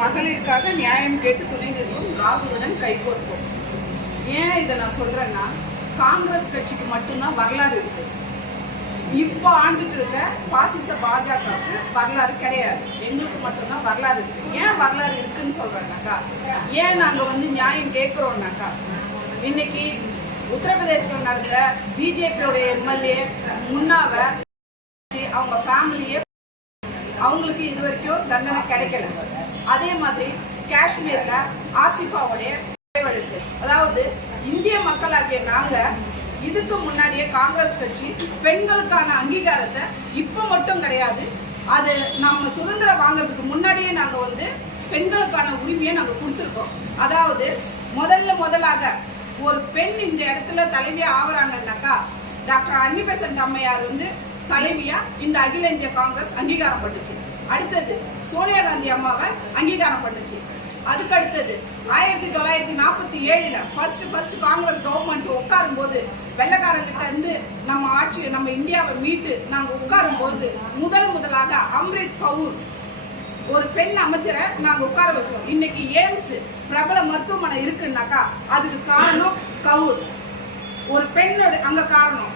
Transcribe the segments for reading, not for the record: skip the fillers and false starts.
மகளிருக்காக நியாயம் கேட்டு துணை நிற்கும் ராகுலுடன் கைகோர்ப்போம். ஏன் இதை நான் சொல்றேன்னா, காங்கிரஸ் கட்சிக்கு மட்டும்தான் வரலாறு இருக்கு. இப்போ ஆண்டுட்டு இருக்க பாசிச பாஜகவுக்கு வரலாறு கிடையாது. எங்களுக்கு மட்டும்தான் வரலாறு இருக்கு. ஏன் வரலாறு இருக்குன்னு சொல்றேன்னாக்கா, ஏன் நாங்க நியாயம் கேட்கிறோம்னாக்கா, இன்னைக்கு உத்தரப்பிரதேசத்தில் நடந்த பிஜேபியோட எம்எல்ஏ முன்னாவை அவங்க ஃபேமிலியே அவங்களுக்கு இது வரைக்கும் தண்டனை கிடைக்கல. அதே மாதிரி காஷ்மீர்ல ஆசிஃபாவுடைய வழக்கு, அதாவது இந்திய மக்களாகிய நாங்க இதுக்கு முன்னாடியே காங்கிரஸ் கட்சி பெண்களுக்கான அங்கீகாரத்தை இப்ப மட்டும் கிடையாது, அது நம்ம சுதந்திரம் வாங்குறதுக்கு முன்னாடியே நாங்க பெண்களுக்கான உரிமையை நாங்க கொடுத்துருக்கோம். அதாவது முதலாக ஒரு பெண் இந்த இடத்துல தலைவியா ஆவறாங்கன்னாக்கா, டாக்டர் அன்னி பெசன்ட் அம்மையார் தலைவியா இந்த அகில இந்திய காங்கிரஸ் அங்கீகாரம் பண்ணுச்சு. அடுத்தது சோனியா காந்தி அம்மாவை அங்கீகாரம் பண்ணுச்சு. அதுக்கு அடுத்தது 1947 ஃபர்ஸ்ட் காங்கிரஸ் கவர்மெண்ட் உட்காரும் போது வெள்ளக்காரங்கிட்ட நம்ம இந்தியாவை மீட்டு நாங்க உட்காரும் போது முதலாக அம்ரித் கவுர் ஒரு பெண் அமைச்சரை நாங்க உட்கார வச்சோம். இன்னைக்கு எய்ம்ஸ் பிரபல மருத்துவமனை இருக்குன்னாக்கா அதுக்கு காரணம் கவுர், ஒரு பெண்ணோட அங்க காரணம்.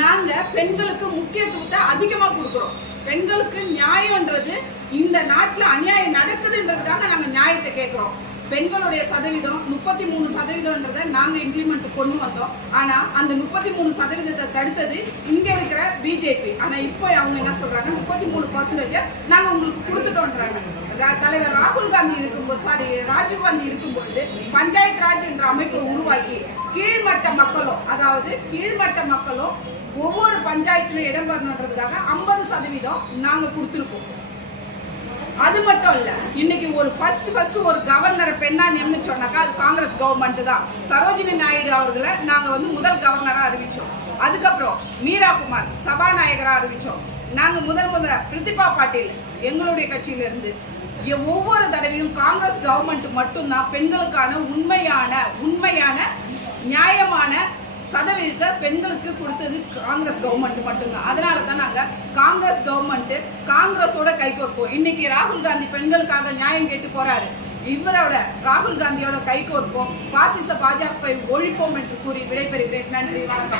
நாங்க பெண்களுக்கு முக்கியத்துவத்தை அதிகமா கொடுக்கிறோம். பெண்களுக்கு நியாயம்ன்றது இந்த நாட்டுல அநியாயம் நடக்குதுன்றதுக்காக நாங்க நியாயத்தை கேட்கிறோம். பெண்களுடைய சதவீதம் 33% நாங்க இம்ப்ளிமெண்ட் கொண்டு வந்தோம். ஆனா அந்த 33% தடுத்தது இங்க இருக்கிற பிஜேபி. ஆனா இப்போ அவங்க என்ன சொல்றாங்க, 33% நாங்க உங்களுக்கு கொடுத்துட்டோன்றாங்க. தலைவர் ராகுல் காந்தி இருக்கும்போது ராஜீவ் காந்தி இருக்கும்போது பஞ்சாயத்து ராஜ் என்ற அமைப்பை உருவாக்கி கீழ்மட்ட மக்களும், அதாவது கீழ்மட்ட மக்களும் ஒவ்வொரு பஞ்சாயத்திலும் இடம் பெறணுன்றதுக்காக 50% நாங்க கொடுத்துருக்கோம். அது மட்டும் இல்ல, இன்னைக்கு ஒரு ஃபர்ஸ்ட் ஒரு கவர்னரை பெண்ணா நியமிச்சோம்னாக்கா அது காங்கிரஸ் கவர்மெண்ட் தான். சரோஜினி நாயுடு அவர்களை நாங்க முதல் கவர்னரா அறிவிச்சோம். அதுக்கப்புறம் மீரா குமார் சபாநாயகரா அறிவிச்சோம். நாங்க முதல் பிரிதிபா பாட்டீல் எங்களுடைய கட்சியில இருந்து ஒவ்வொரு தடவையும் காங்கிரஸ் கவர்மெண்ட் மட்டும்தான் பெண்களுக்கான உண்மையான நியாயமான சதவீதத்தை பெண்களுக்கு கொடுத்தது காங்கிரஸ் கவர்மெண்ட் மட்டும்தான். அதனால தான் நாங்க காங்கிரஸ் கவர்மெண்ட் காங்கிரஸோட கைகோர்ப்போம். இன்னைக்கு ராகுல் காந்தி பெண்களுக்காக நியாயம் கேட்டு போறாரு. இவரோட ராகுல் காந்தியோட கைகோர்ப்போம், பாசிச பாஜகவை ஒழிப்போம் என்று கூறி விடைபெறுகிறேன். நன்றி, வணக்கம்.